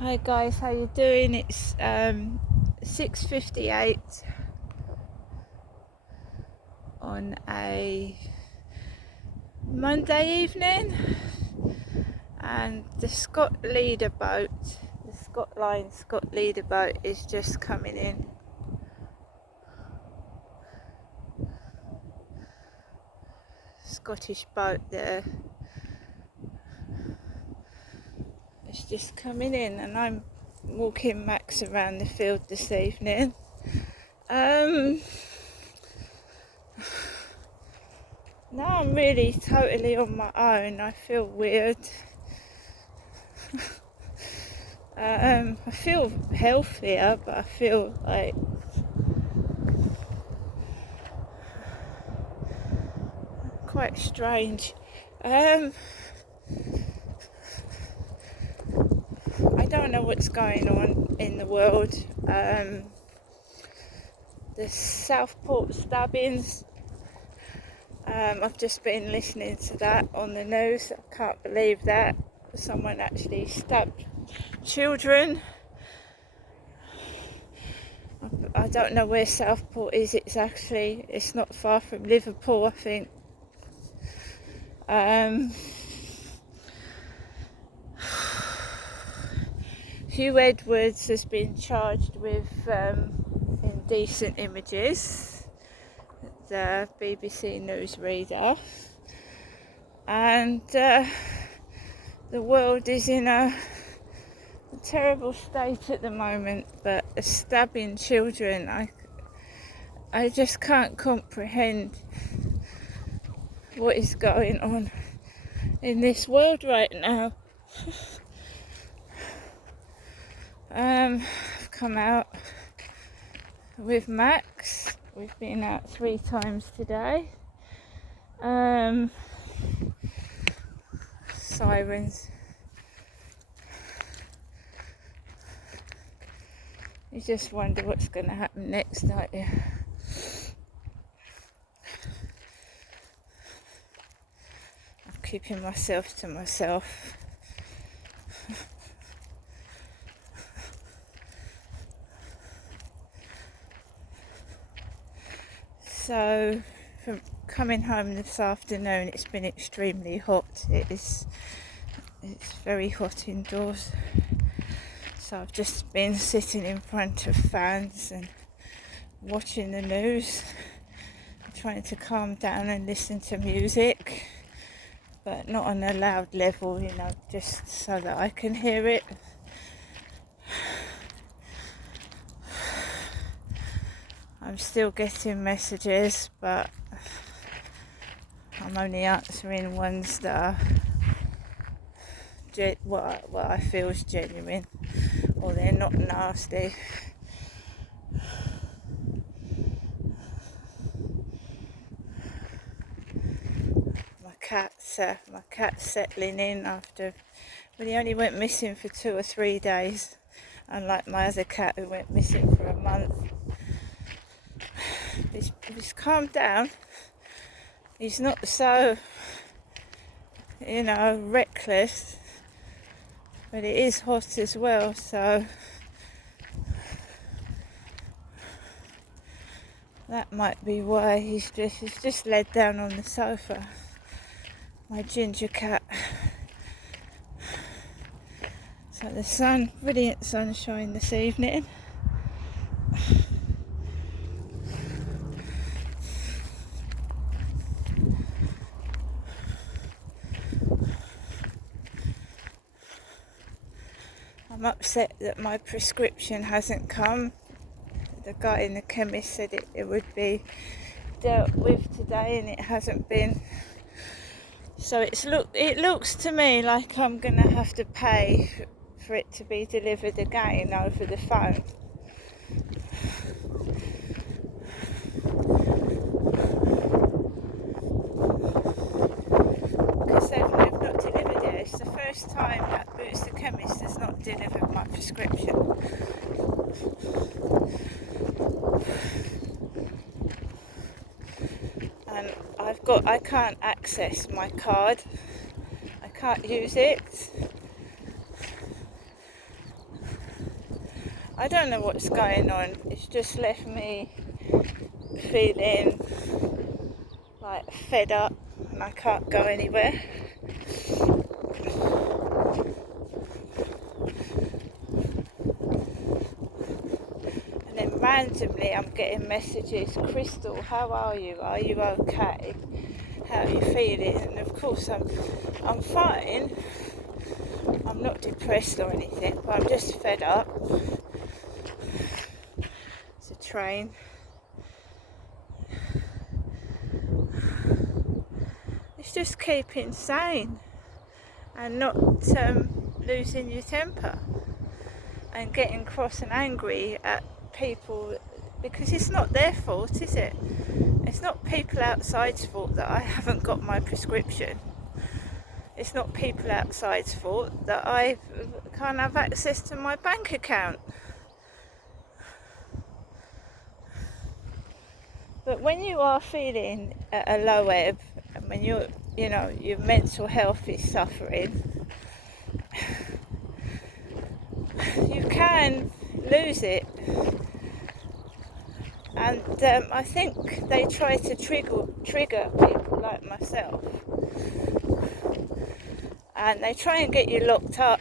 Hi guys, how you doing? It's 6:58 on a Monday evening, and the Scott Leader boat, the Scott Line Scott Leader boat, is just coming in. Scottish boat there. It's just coming in, and I'm walking Max around the field this evening. Now I'm really totally on my own. I feel weird. I feel healthier, but I feel like quite strange. I don't know what's going on in the world. The Southport stabbings. I've just been listening to that on the news. I can't believe that someone actually stabbed children. I don't know where Southport is exactly. It's not far from Liverpool, I think. Hugh Edwards has been charged with indecent images, the BBC newsreader, and the world is in a terrible state at the moment. But stabbing children, I just can't comprehend what is going on in this world right now. I've come out with Max. We've been out 3 times today. Sirens. You just wonder what's going to happen next, don't you? I'm keeping myself to myself. So, from coming home this afternoon, it's been extremely hot. It's very hot indoors. So I've just been sitting in front of fans and watching the news, trying to calm down and listen to music, but not on a loud level, just so that I can hear it. I'm still getting messages, but I'm only answering ones that are what I feel is genuine, or they're not nasty. My cat's settling in after, he only went missing for 2 or 3 days, unlike my other cat who went missing for a month. He's calmed down. He's not so, reckless, but it is hot as well, so that might be why he's just laid down on the sofa. My ginger cat. So the brilliant sunshine this evening. I'm upset that my prescription hasn't come. The guy in the chemist said it would be dealt with today, and it hasn't been. So it looks to me like I'm going to have to pay for it to be delivered again over the phone. Because they've not delivered it. It's the first time that Boots the chemist has not delivered my prescription. And I can't access my card. I can't use it. I don't know what's going on. It's just left me feeling like fed up and I can't go anywhere. And then randomly I'm getting messages, Crystal, how are you? Are you okay? How are you feeling? And of course I'm fine. I'm not depressed or anything, but I'm just fed up. It's a train. It's just keeping sane and not losing your temper and getting cross and angry at people, because it's not their fault, is it? It's not people outside's fault that I haven't got my prescription. It's not people outside's fault that I can't have access to my bank account. But when you are feeling at a low ebb, and when your mental health is suffering, you can lose it. And I think they try to trigger people like myself, and they try and get you locked up,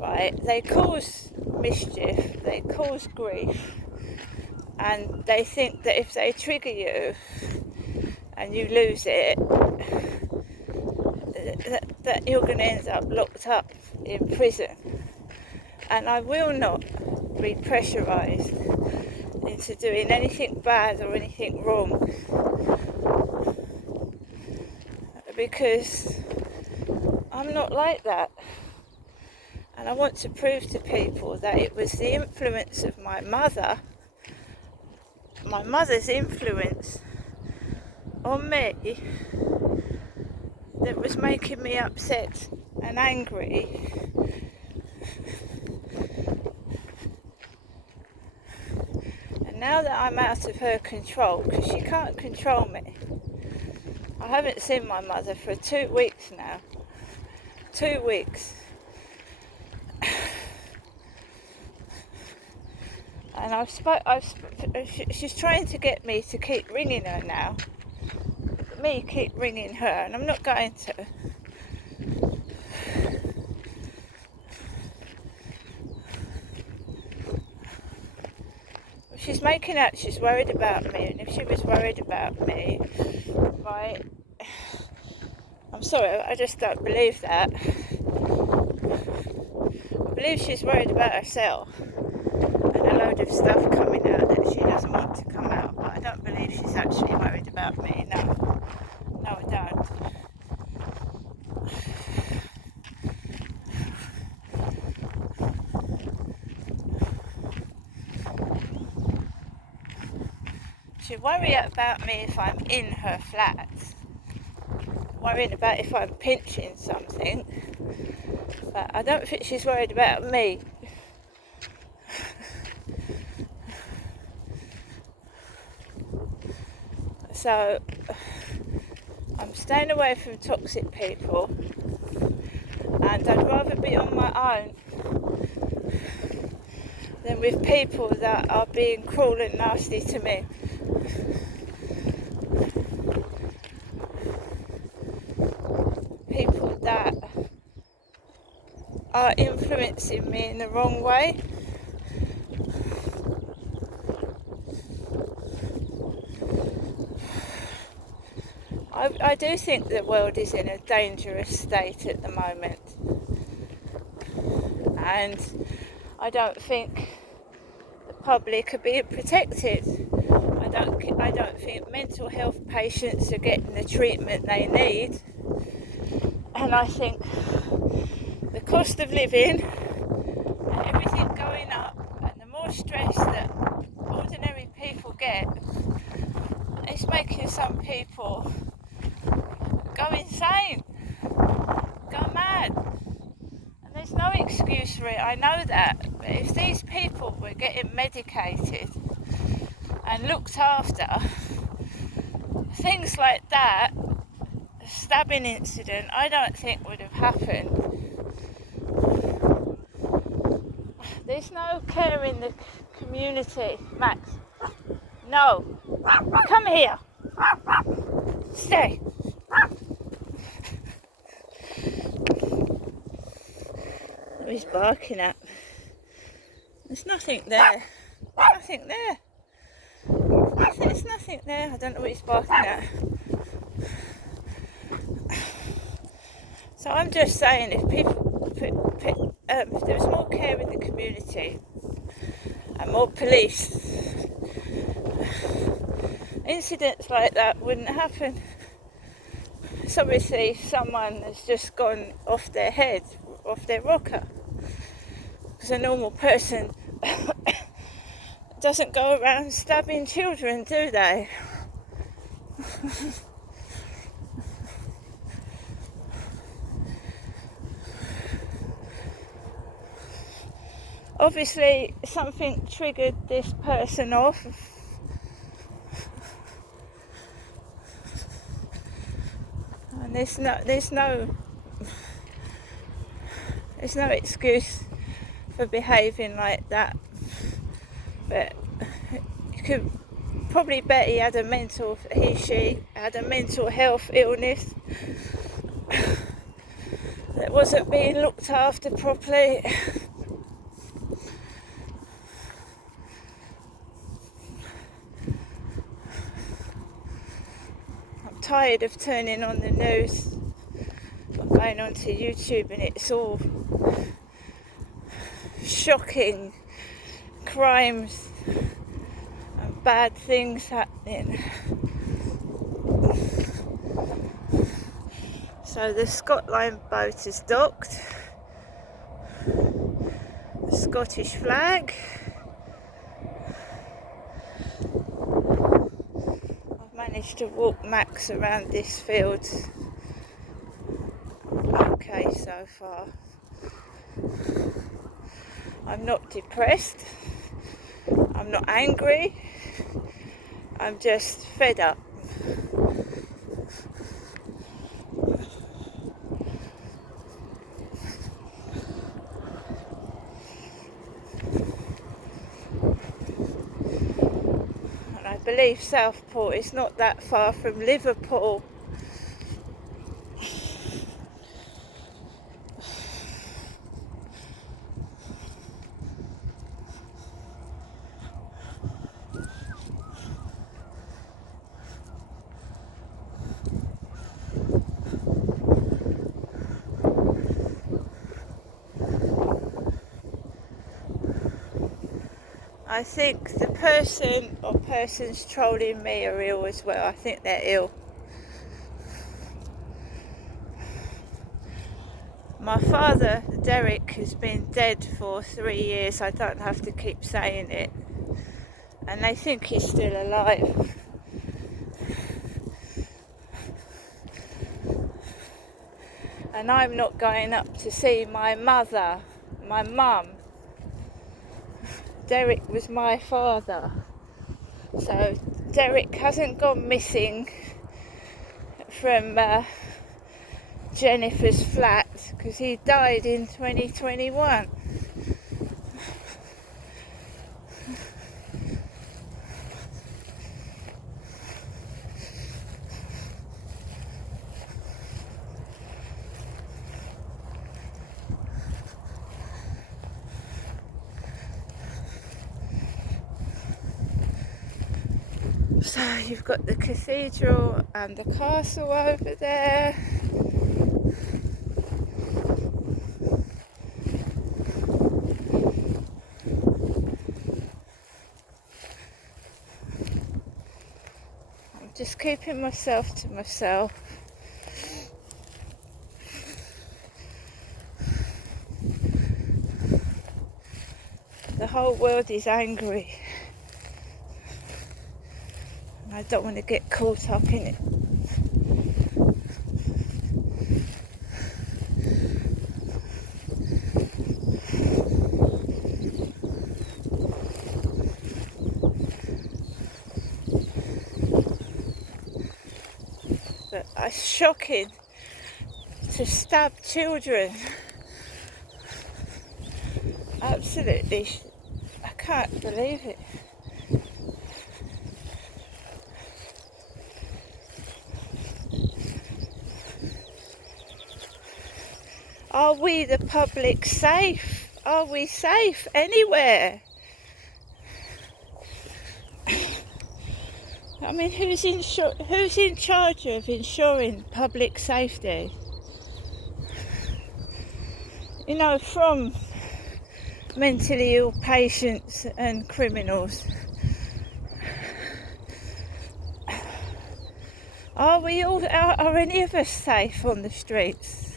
right? They cause mischief, they cause grief, and they think that if they trigger you and you lose it, that you're going to end up locked up in prison. And I will not be pressurised into doing anything bad or anything wrong, because I'm not like that. And I want to prove to people that it was the influence of my mother's influence on me that was making me upset and angry. And now that I'm out of her control, because she can't control me, I haven't seen my mother for 2 weeks now. 2 weeks. And she's trying to get me to keep ringing her now. Me keep ringing her, and I'm not going to. She's making out she's worried about me, and if she was worried about me, right, I'm sorry, I just don't believe that. I believe she's worried about herself and a load of stuff coming out that she doesn't want to come out, but I don't believe she's actually worried about me. No, I don't. She'll worry about me if I'm in her flat, worrying about if I'm pinching something, but I don't think she's worried about me. So I'm staying away from toxic people, and I'd rather be on my own than with people that are being cruel and nasty to me. People that are influencing me in the wrong way. I do think the world is in a dangerous state at the moment, and I don't think the public are being protected. I don't think mental health patients are getting the treatment they need, and I think the cost of living and everything going up, and the more stress that ordinary people get, it's making some people go insane, go mad. And there's no excuse for it, I know that. But if these people were getting medicated and looked after, things like that, a stabbing incident, I don't think would have happened. There's no care in the community, Max. No. Come here. Stay. Who he's barking at? There's nothing there. Nothing there. There's nothing there. I don't know what he's barking at. So I'm just saying, if people, if there was more care in the community and more police, incidents like that wouldn't happen. It's obviously someone has just gone off their head, off their rocker. Because a normal person doesn't go around stabbing children, do they? Obviously something triggered this person off. And there's no excuse for behaving like that. But you could probably bet she had a mental health illness that wasn't being looked after properly. I'm tired of turning on the news, going onto YouTube, and it's all shocking crimes and bad things happening. So the Scotland boat is docked. The Scottish flag. I've managed to walk Max around this field okay so far. I'm not depressed, I'm not angry, I'm just fed up. And I believe Southport is not that far from Liverpool. I think the person or persons trolling me are ill as well. I think they're ill. My father, Derek, has been dead for 3 years. I don't have to keep saying it. And they think he's still alive. And I'm not going up to see my mother, my mum. Derek was my father. So Derek hasn't gone missing from Jennifer's flat because he died in 2021. So you've got the cathedral and the castle over there. I'm just keeping myself to myself. The whole world is angry. I don't want to get caught up in it. But it's shocking to stab children. Absolutely, I can't believe it. Are we the public safe? Are we safe anywhere? I mean, who's in charge of ensuring public safety? You know, from mentally ill patients and criminals. Are any of us safe on the streets?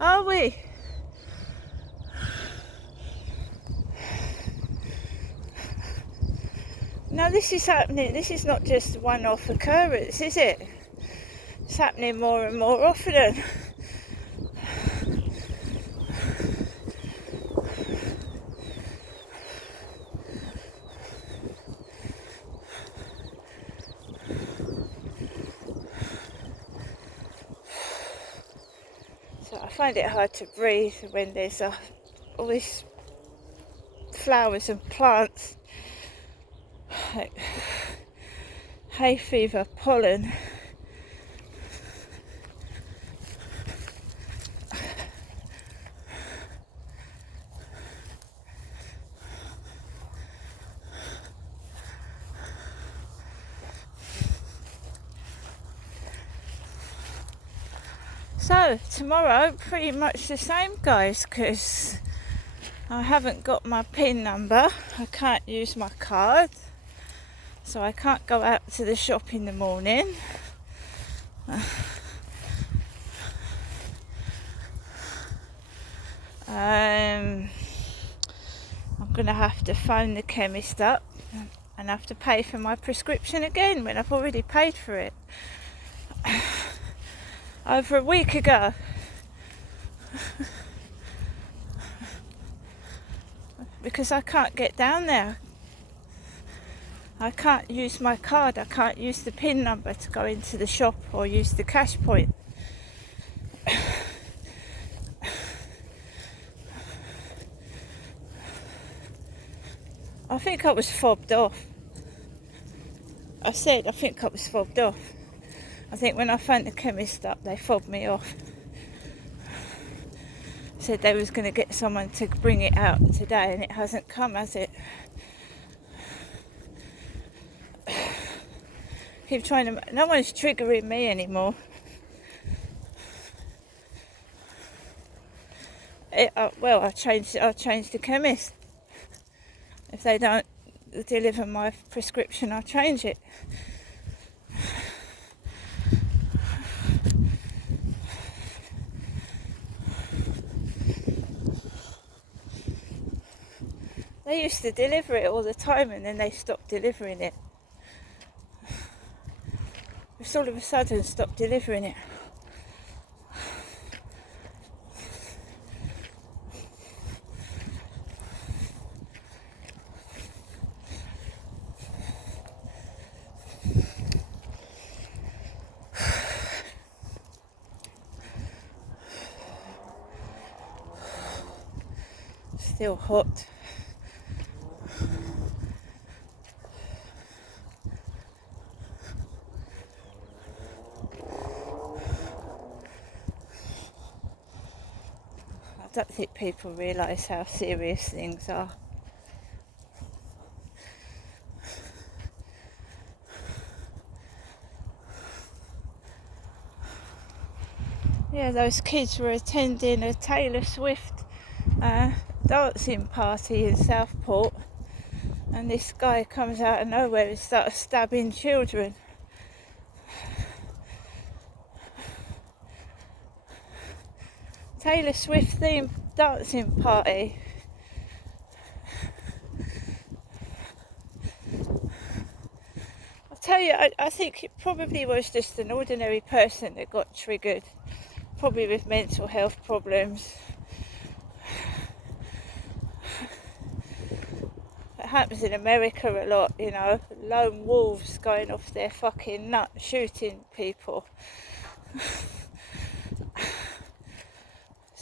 Are we? No, this is happening. This is not just a one-off occurrence, is it? It's happening more and more often. So I find it hard to breathe when there's all these flowers and plants, like hay fever, pollen. So tomorrow pretty much the same, guys, because I haven't got my PIN number. I can't use my card, so I can't go out to the shop in the morning. I'm going to have to phone the chemist up and have to pay for my prescription again when I've already paid for it over a week ago. Because I can't get down there. I can't use my card. I can't use the PIN number to go into the shop or use the cash point. I think I was fobbed off. I think I was fobbed off. I think when I phoned the chemist up, they fobbed me off. Said they was going to get someone to bring it out today, and it hasn't come, has it? Keep trying to. No one's triggering me anymore. I'll change the chemist. If they don't deliver my prescription, I'll change it. They used to deliver it all the time, and then they stopped delivering it. Just all of a sudden stopped delivering it. Still hot. I don't think people realise how serious things are. Yeah, those kids were attending a Taylor Swift dancing party in Southport, and this guy comes out of nowhere and starts stabbing children. Taylor Swift themed dancing party. I'll tell you, I think it probably was just an ordinary person that got triggered, probably with mental health problems. It happens in America a lot, you know, lone wolves going off their fucking nut shooting people.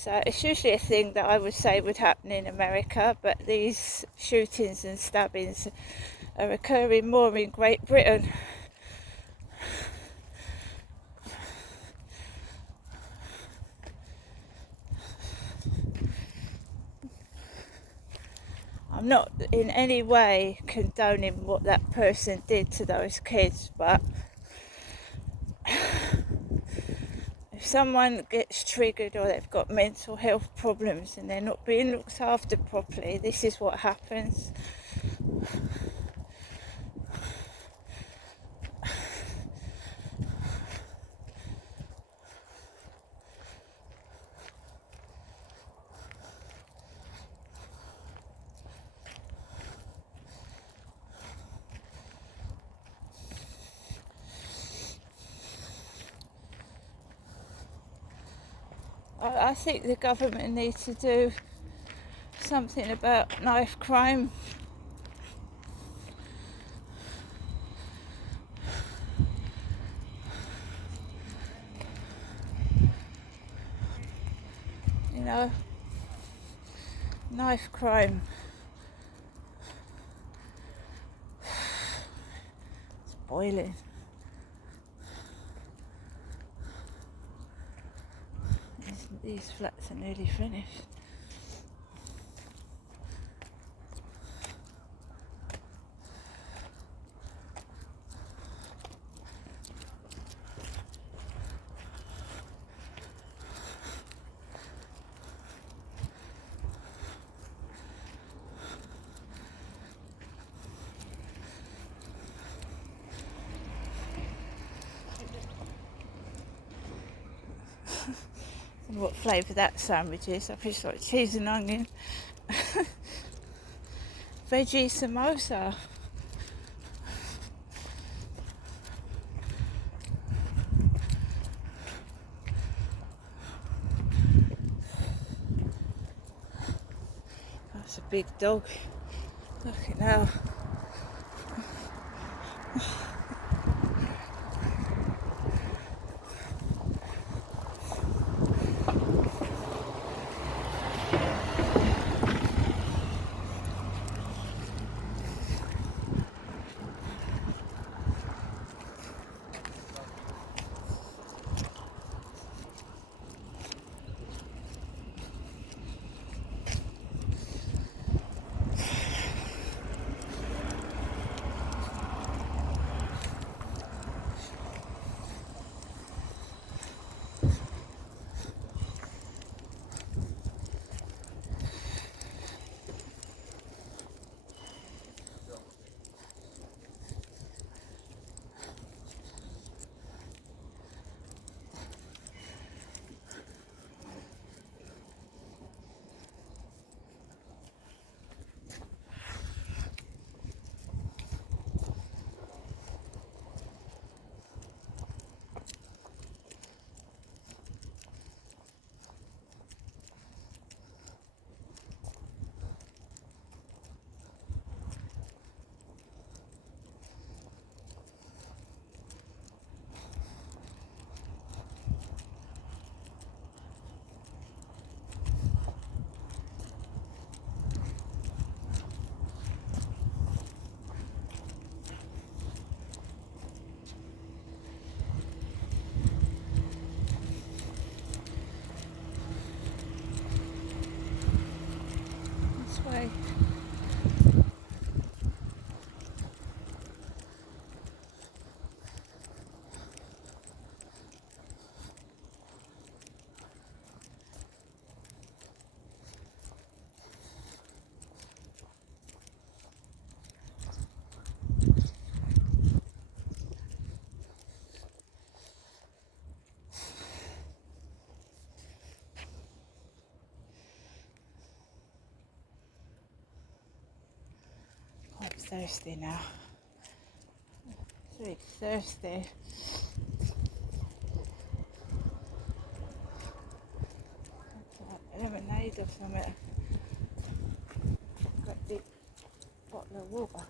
So it's usually a thing that I would say would happen in America, but these shootings and stabbings are occurring more in Great Britain. I'm not in any way condoning what that person did to those kids, but if someone gets triggered or they've got mental health problems and they're not being looked after properly, this is what happens. I think the government needs to do something about knife crime. You know, knife crime. It's boiling. These flats are nearly finished. I don't know what flavour that sandwich is. I just like cheese and onion. Veggie samosa. That's a big dog. Look at now. This way. I'm thirsty now. Very thirsty. Like lemonade or something. Got a big bottle of water.